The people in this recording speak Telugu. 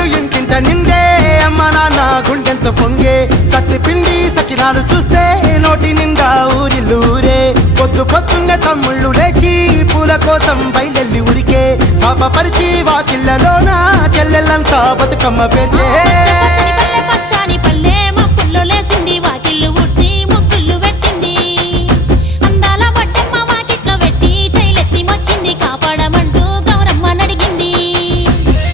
పండుగలు ఇంటింట నిందే అమ్మ నాన్న గుండెంతో పొంగే సత్తి పిండి సకినాలు చూస్తే నోటి నిండా ఊరిల్లూరే పొద్దు పొద్దున్నే తమ్ముళ్ళు లేచి పూల కోసం బయలెల్లి ఉరికే శాపపరిచి వాకిళ్ళలోన చెల్లెళ్ళంతా బతుకమ్మ పేర్చే